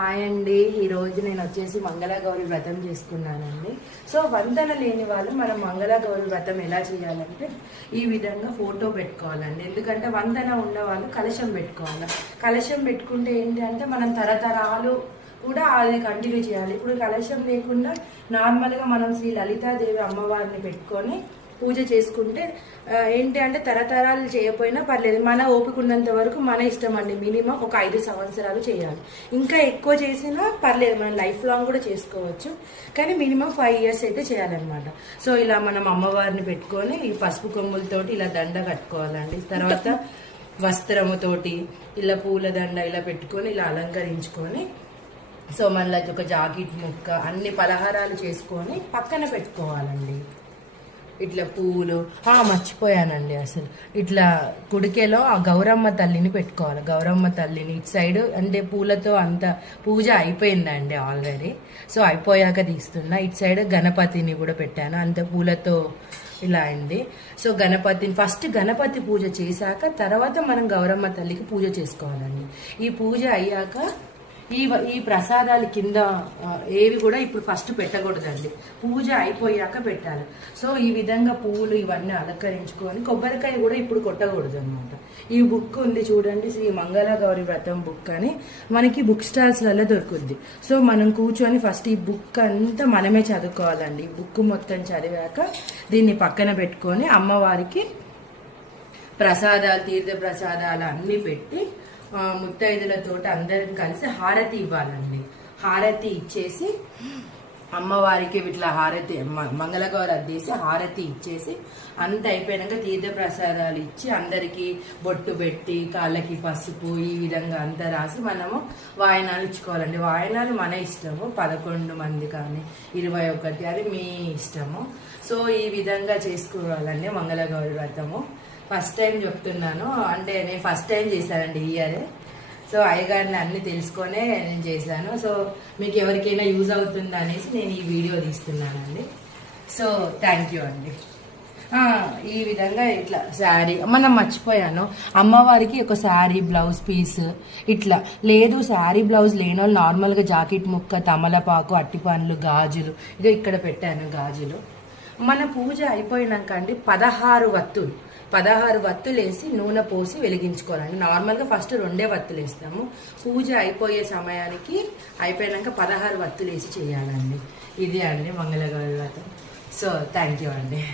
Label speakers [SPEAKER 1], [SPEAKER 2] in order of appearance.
[SPEAKER 1] Hi అండి. ఈరోజు నేను వచ్చేసి మంగళగౌరి వ్రతం చేసుకున్నానండి. సో వందన లేని వాళ్ళు మనం మంగళగౌరి వ్రతం ఎలా చేయాలంటే ఈ విధంగా ఫోటో పెట్టుకోవాలండి. ఎందుకంటే వందన ఉన్న వాళ్ళు కలశం పెట్టుకోవాలి. కలశం పెట్టుకుంటే ఏంటి అంటే మనం తరతరాలు కూడా అది కంటిన్యూ చేయాలి. ఇప్పుడు కలశం లేకుండా నార్మల్గా మనం శ్రీ లలితాదేవి అమ్మవారిని పెట్టుకొని పూజ చేసుకుంటే ఏంటి అంటే తరతరాలు చేయకపోయినా పర్లేదు. మన ఓపిక ఉన్నంత వరకు మన ఇష్టం అండి. మినిమం ఒక ఐదు సంవత్సరాలు చేయాలి. ఇంకా ఎక్కువ చేసినా పర్లేదు. మనం లైఫ్ లాంగ్ కూడా చేసుకోవచ్చు. కానీ మినిమం ఫైవ్ ఇయర్స్ అయితే చేయాలన్నమాట. సో ఇలా మనం అమ్మవారిని పెట్టుకొని ఈ పసుపు కొమ్ములతోటి ఇలా దండ కట్టుకోవాలండి. తర్వాత వస్త్రముతోటి ఇలా పూల దండ ఇలా పెట్టుకొని ఇలా అలంకరించుకొని సో మళ్ళీ ఒక జాకెట్ ముక్క అన్ని పలహారాలు చేసుకొని పక్కన పెట్టుకోవాలండి. ఇట్లా పువ్వులు మర్చిపోయానండి అసలు. ఇట్లా కుడికెలో ఆ గౌరమ్మ తల్లిని పెట్టుకోవాలి. గౌరమ్మ తల్లిని ఇటు సైడ్ అంటే పూలతో అంత పూజ అయిపోయిందండి ఆల్రెడీ. సో అయిపోయాక తీస్తున్నా. ఇటు సైడ్ గణపతిని కూడా పెట్టాను. అంత పూలతో ఇలా అయింది. సో గణపతిని ఫస్ట్ గణపతి పూజ చేశాక తర్వాత మనం గౌరమ్మ తల్లికి పూజ చేసుకోవాలండి. ఈ పూజ అయ్యాక ఈ వ- ఈ ప్రసాదాలు కింద ఏవి కూడా ఇప్పుడు ఫస్ట్ పెట్టకూడదండి. పూజ అయిపోయాక పెట్టాలి. సో ఈ విధంగా పువ్వులు ఇవన్నీ అలంకరించుకొని కొబ్బరికాయ కూడా ఇప్పుడు కొట్టకూడదు అనమాట ఈ బుక్ ఉంది చూడండి శ్రీ మంగళ గౌరి వ్రతం బుక్ అని. మనకి బుక్ స్టాల్స్లలో దొరుకుద్ది. సో మనం కూర్చొని ఫస్ట్ ఈ బుక్ అంతా మనమే చదువుకోవాలండి. ఈ బుక్ మొత్తం చదివాక దీన్ని పక్కన పెట్టుకొని అమ్మవారికి ప్రసాదాలు తీర్థ ప్రసాదాలు అన్నీ పెట్టి ముత్తైదులతోటి అందరం కలిసి హారతి ఇవ్వాలండి. హారతి ఇచ్చేసి అమ్మవారికి ఇట్లా హారతి మంగళగౌరి అద్దేసి హారతి ఇచ్చేసి అంత అయిపోయాక తీర్థ ప్రసాదాలు ఇచ్చి అందరికీ బొట్టు పెట్టి కాళ్ళకి పసుపు ఈ విధంగా అంతా రాసి మనము వాయనాలు ఇచ్చుకోవాలండి. వాయనాలు మన ఇష్టము పదకొండు మంది కానీ ఇరవై ఒకటి అది మీ ఇష్టము. సో ఈ విధంగా చేసుకోవాలండి మంగళగౌరి వ్రతము. ఫస్ట్ టైం చెప్తున్నాను. అంటే నేను ఫస్ట్ టైం చేశానండి ఇయర్ సో అయ్యగారిని అన్ని తెలుసుకొనే నేను చేశాను. సో మీకు ఎవరికైనా యూజ్ అవుతుందా అనేసి నేను ఈ వీడియో తీస్తున్నానండి. సో థ్యాంక్ యూ అండి. ఈ విధంగా ఇట్లా శారీ మనం మర్చిపోయాను. అమ్మవారికి ఒక శారీ బ్లౌజ్ పీస్ ఇట్లా. లేదు శారీ బ్లౌజ్ లేని వాళ్ళు నార్మల్గా జాకెట్ ముక్క తమలపాకు అట్టిపండ్లు గాజులు. ఇదో ఇక్కడ పెట్టాను గాజులు. మన పూజ అయిపోయినాక అండి పదహారు వత్తులు. పదహారు వత్తులు వేసి నూనె పోసి వెలిగించుకోవాలండి. నార్మల్గా ఫస్ట్ రెండే వత్తులు వేస్తాము. పూజ అయిపోయే సమయానికి అయిపోయినాక పదహారు వత్తులు వేసి చేయాలండి. ఇది అండి మంగళగౌరి వ్రతం. సో థ్యాంక్ యూ అండి.